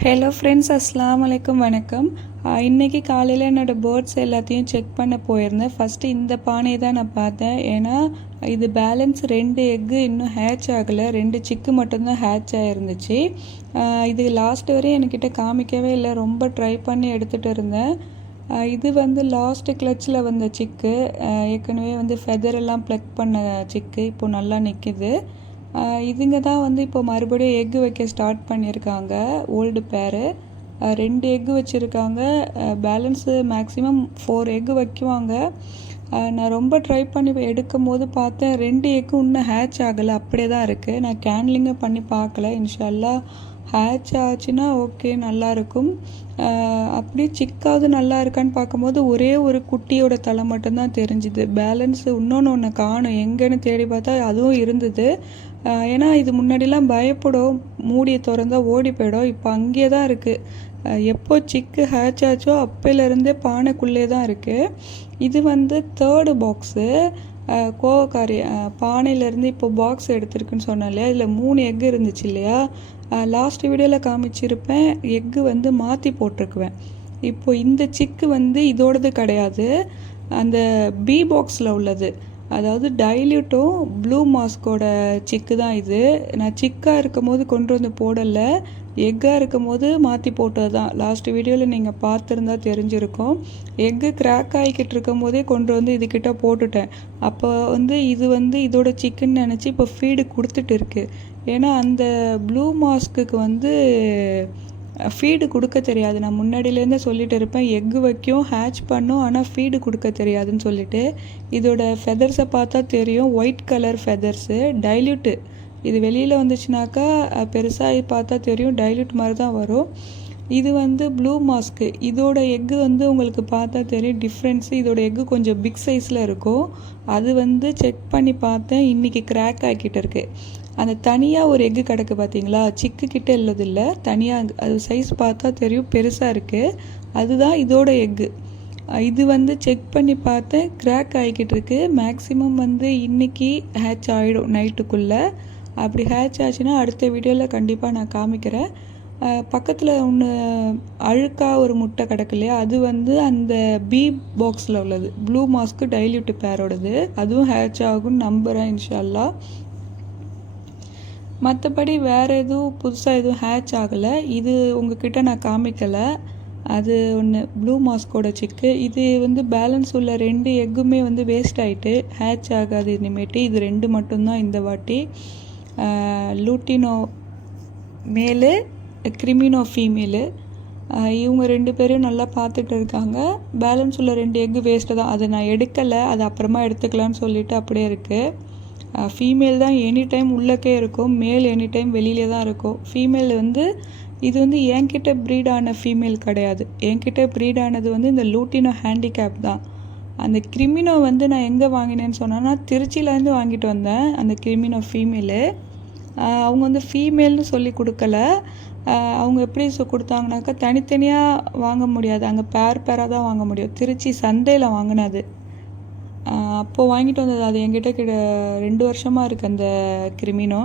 Hello friends, அஸ்ஸலாமு அலைக்கும், வணக்கம். இன்றைக்கி காலையில் என்னோடய பேர்ட்ஸ் எல்லாத்தையும் செக் பண்ண போயிருந்தேன். ஃபஸ்ட்டு இந்த பானையை தான் நான் பார்த்தேன். ஏன்னா இது பேலன்ஸ் 2 எக்கு இன்னும் ஹேட்ச் ஆகலை. 2 சிக்கு மட்டும்தான் ஹேட்ச் ஆகிருந்துச்சு. இது லாஸ்ட் வரையும் என்கிட்ட காமிக்கவே இல்லை. ரொம்ப ட்ரை பண்ணி எடுத்துகிட்டு இருந்தேன். இது வந்து லாஸ்ட்டு கிளச்சில் வந்த சிக்கு. ஏற்கனவே வந்து ஃபெதரெல்லாம் ப்ளக் பண்ண சிக்கு இப்போ நல்லா நிற்கிது. இதுங்க தான் வந்து இப்போ மறுபடியும் எக்கு வைக்க ஸ்டார்ட் பண்ணியிருக்காங்க. ஓல்டு பேரு 2 எக்கு வச்சுருக்காங்க. பேலன்ஸு மேக்ஸிமம் 4 எக்கு வைக்குவாங்க. நான் ரொம்ப ட்ரை பண்ணி எடுக்கும் போது பார்த்தேன் 2 எக்கு இன்னும் ஹேட்ச் ஆகலை, அப்படியே தான் இருக்குது. நான் கேன்லிங்கே பண்ணி பார்க்கல. இன்ஷால்லா ஹேட்ச் ஆச்சுன்னா ஓகே, நல்லாயிருக்கும். அப்படியே சிக்காவது நல்லா இருக்கான்னு பார்க்கும்போது ஒரே ஒரு குட்டியோட தலை மட்டும்தான் தெரிஞ்சுது. பேலன்ஸு ஒன்று காணும். எங்கேன்னு தேடி பார்த்தா அதுவும் இருந்தது. ஏன்னா இது முன்னாடிலாம் பயப்படும், மூடியை திறந்தா ஓடி போயிடும். இப்போ அங்கேயே தான் இருக்குது. எப்போ சிக்கு ஹேட்ச் ஆச்சோ அப்போலேருந்தே பானைக்குள்ளே தான் இருக்குது. இது வந்து 3rd பாக்ஸு. கோவக்காரி பானையிலேருந்து இப்போ பாக்ஸ் எடுத்திருக்குன்னு சொன்னேன் இல்லையா, இதில் 3 எக்கு இருந்துச்சு இல்லையா. லாஸ்ட் வீடியோவில் காமிச்சிருப்பேன், எக்கு வந்து மாற்றி போட்டிருக்குவேன். இப்போ இந்த சிக்கு வந்து இதோடது கிடையாது, அந்த பி பாக்ஸில் உள்ளது. அதாவது டைல்யூட்டும் ப்ளூ மாஸ்கோட சிக்கு தான் இது. நான் சிக்காக இருக்கும் போது கொண்டு வந்து போடலை, எக்காக இருக்கும் போது மாற்றி போட்டது தான். லாஸ்ட் வீடியோவில் நீங்கள் பார்த்துருந்தா தெரிஞ்சிருக்கும். எக்கு கிராக் ஆகிக்கிட்டு இருக்கும் போதே கொண்டு வந்து இதுக்கிட்ட போட்டுட்டேன். அப்போ வந்து இது வந்து இதோட சிக்கன் நினச்சி இப்போ ஃபீடு கொடுத்துட்டு இருக்கு. ஏன்னா அந்த ப்ளூ மாஸ்க்கு வந்து ஃபீடு கொடுக்க தெரியாது. நான் முன்னாடியிலேருந்தே சொல்லிட்டு இருப்பேன், எக்கு வைக்கும், ஹேட்ச் பண்ணும், ஆனால் ஃபீடு கொடுக்க தெரியாதுன்னு சொல்லிட்டு. இதோட ஃபெதர்ஸை பார்த்தா தெரியும், ஒயிட் கலர் ஃபெதர்ஸு, டைல்யூட்டு. இது வெளியில் வந்துச்சுனாக்கா பெருசாக பார்த்தா தெரியும், டைல்யூட் மாதிரி தான் வரும். இது வந்து ப்ளூ மாஸ்க்கு. இதோட எக்கு வந்து உங்களுக்கு பார்த்தா தெரியும் டிஃப்ரென்ஸு. இதோட எக்கு கொஞ்சம் பிக் சைஸில் இருக்கும். அது வந்து செக் பண்ணி பார்த்தேன், இன்றைக்கி கிராக் ஆகிக்கிட்டு இருக்குது. அந்த தனியாக ஒரு எக்கு கிடக்கு பார்த்தீங்களா, சிக்கு கிட்டே இல்லதில்ல, தனியாக அது சைஸ் பார்த்தா தெரியும், பெருசாக இருக்குது. அதுதான் இதோட எக்கு. இது வந்து செக் பண்ணி பார்த்தேன், கிராக் ஆகிக்கிட்டு இருக்கு. மேக்ஸிமம் வந்து இன்றைக்கி ஹேட்ச் ஆகிடும் நைட்டுக்குள்ளே. அப்படி ஹேட்ச் ஆச்சுன்னா அடுத்த வீடியோவில் கண்டிப்பாக நான் காமிக்கிறேன். பக்கத்தில் ஒன்று அழுக்காக ஒரு முட்டை கிடக்கு இல்லையா, அது வந்து அந்த பி பாக்ஸில் உள்ளது, ப்ளூ மாஸ்க்கு டைல்யூட் பேரோடது. அதுவும் ஹேட்ச் ஆகும்னு நம்புகிறேன் இன்ஷால்லா. மற்றபடி வேறு எதுவும் புதுசாக எதுவும் ஹேட்ச் ஆகலை. இது உங்ககிட்ட நான் காமிக்கலை. அது ஒன்று ப்ளூ மாஸ்கோட சிக்கு. இது வந்து பேலன்ஸ் உள்ள 2 எக்குமே வந்து வேஸ்ட் ஆகிட்டு, ஹேட்ச் ஆகாது இனிமேட்டு. இது 2 மட்டும்தான் இந்த வாட்டி. லூட்டினோ மேலு, கிரிமினோ ஃபீமேலு. இவங்க 2 பேரும் நல்லா பார்த்துட்டு இருக்காங்க. பேலன்ஸ் உள்ள 2 எக்கு வேஸ்ட்டு தான். அதை நான் எடுக்கலை, அது அப்புறமா எடுத்துக்கலான்னு சொல்லிவிட்டு அப்படியே இருக்குது. ஃபீமேல் தான் எனி டைம் உள்ளக்கே இருக்கும், மேல் எனி டைம் வெளியிலே தான் இருக்கும். ஃபீமேல் வந்து இது வந்து என்கிட்ட ப்ரீட் ஆன ஃபீமேல் கிடையாது. என்கிட்ட ப்ரீட் ஆனது வந்து இந்த லூட்டினோ ஹேண்டிகேப் தான். அந்த கிரிமினோ வந்து நான் எங்கே வாங்கினேன்னு சொன்னேன்னா, திருச்சியிலேருந்து வாங்கிட்டு வந்தேன். அந்த கிரிமினோ ஃபீமேலு அவங்க வந்து ஃபீமேல்னு சொல்லி கொடுக்கல. அவங்க எப்படி கொடுத்தாங்கனாக்கா, தனித்தனியாக வாங்க முடியாது, அங்கே பேராக தான் வாங்க முடியும். திருச்சி சந்தையில் வாங்கினது. அப்போது வாங்கிட்டு வந்தது. அது என்கிட்ட 2 வருஷமாக இருக்குது அந்த கிரிமினோ.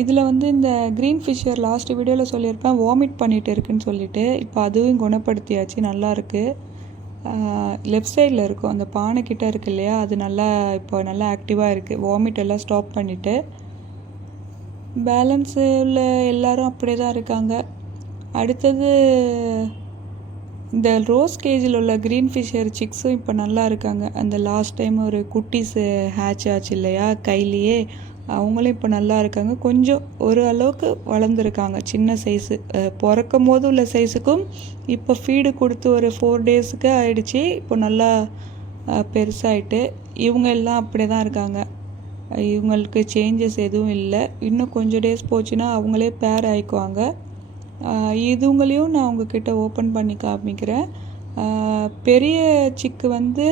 இதில் வந்து இந்த க்ரீன் ஃபிஷர் லாஸ்ட் வீடியோவில் சொல்லியிருப்பேன், வாமிட் பண்ணிகிட்டு இருக்குன்னு சொல்லிட்டு. இப்போ அதுவும் குணப்படுத்தியாச்சு, நல்லாயிருக்கு. லெஃப்ட் சைடில் இருக்கும், அந்த பானைக்கிட்ட இருக்குது இல்லையா, அது நல்லா இப்போ நல்லா ஆக்டிவாக இருக்குது. வாமிட் எல்லாம் ஸ்டாப் பண்ணிவிட்டு. பேலன்ஸு உள்ள எல்லோரும் அப்படியே தான் இருக்காங்க. அடுத்தது இந்த ரோஸ் கேஜில் உள்ள க்ரீன் ஃபிஷர் சிக்ஸும் இப்போ நல்லா இருக்காங்க. அந்த லாஸ்ட் டைம் ஒரு குட்டீஸு ஹேட்ச் ஆச்சு இல்லையா கையிலேயே, அவங்களும் இப்போ நல்லா இருக்காங்க. கொஞ்சம் ஒரு அளவுக்கு வளர்ந்துருக்காங்க, சின்ன சைஸு. பிறக்கும் போது உள்ள சைஸுக்கும் இப்போ ஃபீடு கொடுத்து ஒரு 4 டேஸுக்கு ஆயிடுச்சு, இப்போ நல்லா பெருசாகிட்டு. இவங்க எல்லாம் அப்படியே தான் இருக்காங்க, இவங்களுக்கு சேஞ்சஸ் எதுவும் இல்லை. இன்னும் கொஞ்சம் டேஸ் போச்சுன்னா அவங்களே பேர் ஆகிக்குவாங்க. இதுங்களையும் நான் உங்ககிட்ட ஓப்பன் பண்ணி காமிக்கிறேன். பெரிய சிக்கு வந்து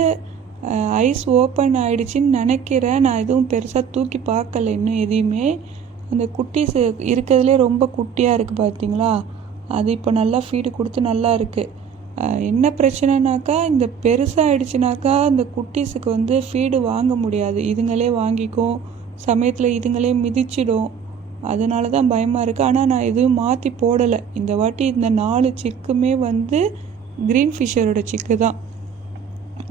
ஐஸ் ஓப்பன் ஆகிடுச்சின்னு நினைக்கிறேன். நான் எதுவும் பெருசாக தூக்கி பார்க்கல இன்னும் எதையுமே. அந்த குட்டீஸ் இருக்கிறதுலே ரொம்ப குட்டியாக இருக்குது பார்த்தீங்களா, அது இப்போ நல்லா ஃபீடு கொடுத்து நல்லா இருக்குது. என்ன பிரச்சனைனாக்கா, இந்த பெருசாகிடுச்சுனாக்கா அந்த குட்டீஸுக்கு வந்து ஃபீடு வாங்க முடியாது. இதுங்களே வாங்கிக்கும், சமயத்தில் இதுங்களே மிதிச்சிடும். அதனால தான் பயமாக இருக்குது. ஆனால் நான் எதுவும் மாற்றி போடலை. இந்த வாட்டி இந்த 4 சிக்குமே வந்து க்ரீன் ஃபிஷரோட சிக்கு தான்.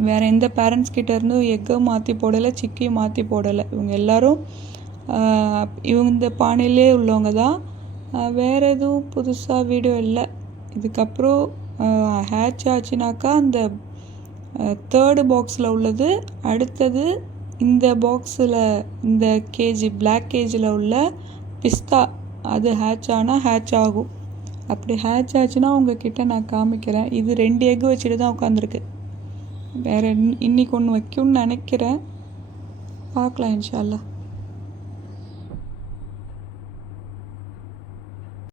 வேறு எந்த பேரண்ட்ஸ் கிட்டேருந்தும் எக்கையும் மாற்றி போடலை, சிக்கையும் மாற்றி போடலை. இவங்க எல்லோரும் இவங்க இந்த பானையிலே உள்ளவங்க தான். வேறு எதுவும் புதுசாக வீடியோ இல்லை. இதுக்கப்புறம் ஹேட்ச் ஆச்சுனாக்கா அந்த 3rd பாக்ஸில் உள்ளது, அடுத்தது இந்த பாக்ஸில் இந்த பிளாக் கேஜில் உள்ள பிஸ்தா அது ஹேட்ச் ஆனால் ஹேட்ச் ஆகும். அப்படி ஹேட்ச் ஆச்சுன்னா உங்ககிட்ட நான் காமிக்கிறேன். இது 2 எக் வச்சுட்டு தான் உட்காந்துருக்கு. வேறு இன்னைக்கு ஒன்று வைக்கும்னு நினைக்கிறேன். பார்க்கலாம் இன்ஷா அல்லாஹ்.